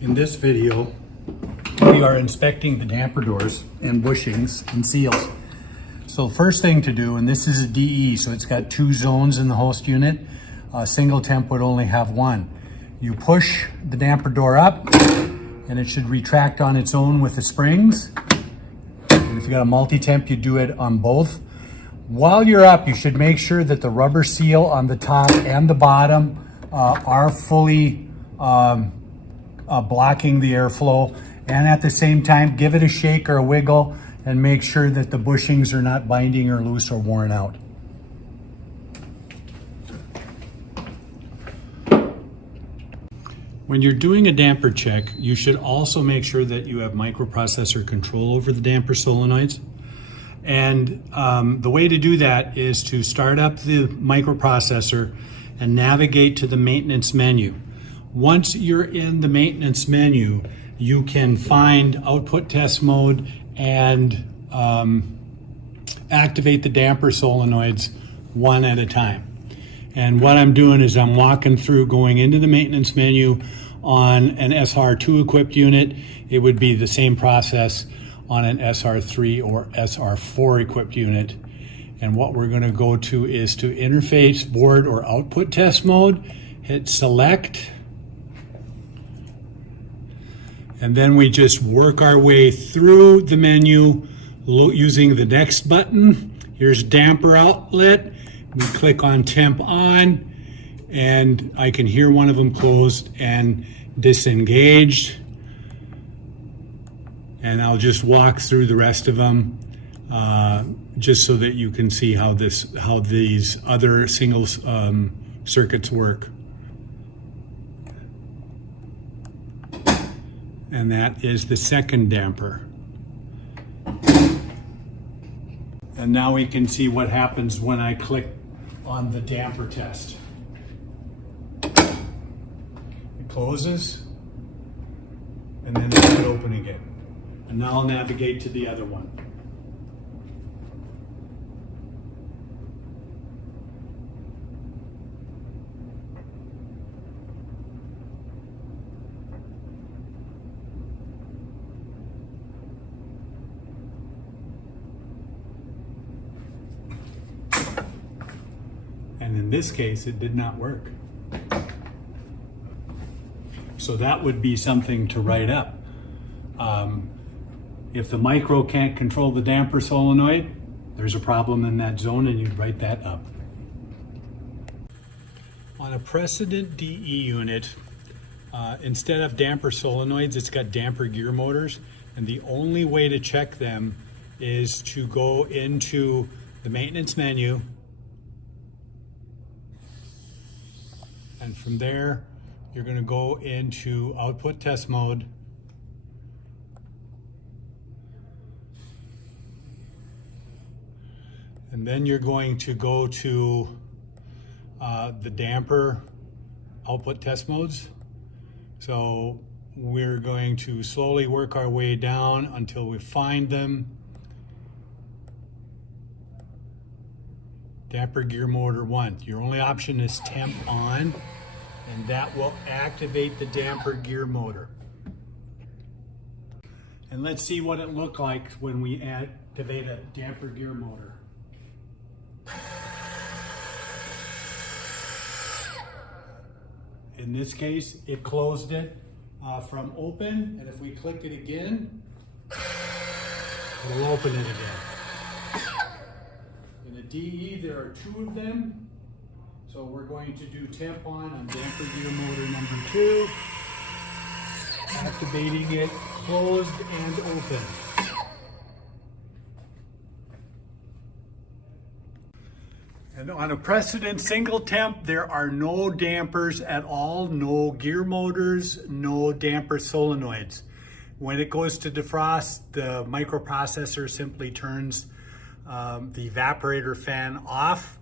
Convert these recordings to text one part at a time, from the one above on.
In this video, we are inspecting the damper doors and bushings and seals. So first thing to do, and this is a DE, so it's got 2 zones in the host unit. A single temp would only have 1. You push the damper door up and it should retract on its own with the springs. And if you got a multi-temp, you do it on both. While you're up, you should make sure that the rubber seal on the top and the bottom are fully blocking the airflow, and at the same time give it a shake or a wiggle and make sure that the bushings are not binding or loose or worn out. When you're doing a damper check, you should also make sure that you have microprocessor control over the damper solenoids. And the way to do that is to start up the microprocessor and navigate to the maintenance menu. Once you're in the maintenance menu, you can find output test mode and activate the damper solenoids one at a time. And what I'm doing is I'm walking through, going into the maintenance menu on an SR2 equipped unit. It would be the same process on an SR3 or SR4 equipped unit. And what we're going to go to is to interface board or output test mode, hit select, and then we just work our way through the menu using the next button. Here's damper outlet. We click on temp on, and I can hear one of them closed and disengaged. And I'll just walk through the rest of them just so that you can see how these other single circuits work. And that is the second damper. And now we can see what happens when I click on the damper test. It closes, and then it should open again. And now I'll navigate to the other one. And in this case, it did not work. So that would be something to write up. If the micro can't control the damper solenoid, there's a problem in that zone, and you'd write that up. On a precedent DE unit, instead of damper solenoids, it's got damper gear motors, and the only way to check them is to go into the maintenance menu, and from there you're going to go into output test mode, and then you're going to go to the damper output test modes. So we're going to slowly work our way down until we find them. Damper gear motor 1. Your only option is temp on, and that will activate the damper gear motor. And let's see what it looked like when we activate a damper gear motor. In this case, it closed it from open, and if we click it again, it'll open it again. In a DE, there are 2 of them, so we're going to do temp on damper gear motor number 2, activating it, closed and open. And on a precedent single temp, there are no dampers at all, no gear motors, no damper solenoids. When it goes to defrost, the microprocessor simply turns the evaporator fan off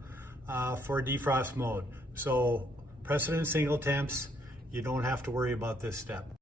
for defrost mode. So precedent single temps, you don't have to worry about this step.